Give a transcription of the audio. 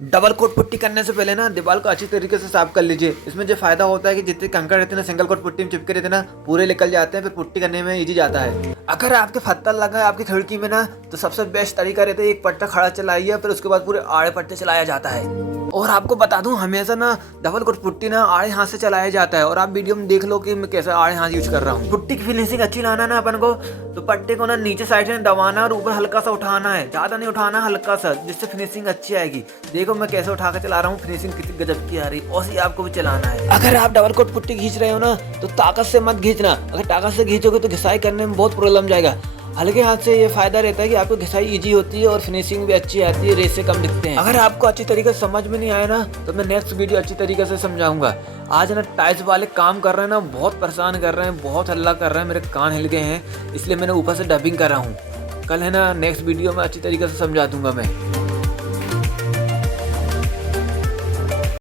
Double coat putty करने से पहले ना दीवार को अच्छी तरीके से साफ कर लीजिए। इसमें जो फायदा होता है कि जितने कंकड़ रहते हैं ना सिंगल कोट पुट्टी में चिपके रहते हैं ना पूरे निकल जाते हैं, फिर पुट्टी करने में इजी जाता है। अगर आपके पत्थर लगा है आपकी खिड़की में ना तो सबसे बेस्ट तरीका रहता है एक पट्टा खड़ा चलाइए, फिर उसके बाद पूरे आड़े पट्टे चलाया जाता है। और आपको बता दूं हमेशा ना डबल कोट पुट्टी ना आड़े हाथ से चलाया जाता है, और आप वीडियो में देख लो कि मैं कैसे आड़े हाथ यूज कर रहा हूँ। पुट्टी की फिनिशिंग अच्छी लाना ना अपन को तो पट्टे को ना नीचे साइड में दबाना और ऊपर हल्का सा उठाना है, ज्यादा नहीं उठाना, हल्का सा, जिससे फिनिशिंग अच्छी आएगी। देखो मैं कैसे उठा कर चला रहा हूँ, फिनिशिंग कितनी गजब की आ रही है, और ही आपको भी चलाना है। अगर आप डबल कोट पुट्टी खींच रहे हो ना तो ताकत से मत खींचना, अगर ताकत से खींचोगे तो घिसाई करने में बहुत प्रॉब्लम जाएगा। हल्के हाथ से ये फायदा रहता है कि आपको घिसाई इजी होती है और फिनिशिंग भी अच्छी आती है, रेसे कम दिखते हैं। अगर आपको अच्छी तरीके से समझ में नहीं आया ना तो मैं नेक्स्ट वीडियो अच्छी तरीके से समझाऊंगा। आज ना टाइल्स वाले काम कर रहे हैं ना, बहुत परेशान कर रहे हैं, बहुत हल्ला कर रहे हैं, मेरे कान हिल गए हैं, इसलिए मैंने ऊपर से डबिंग कर रहा हूँ। कल है ना नेक्स्ट वीडियो में अच्छी तरीके से समझा दूंगा मैं।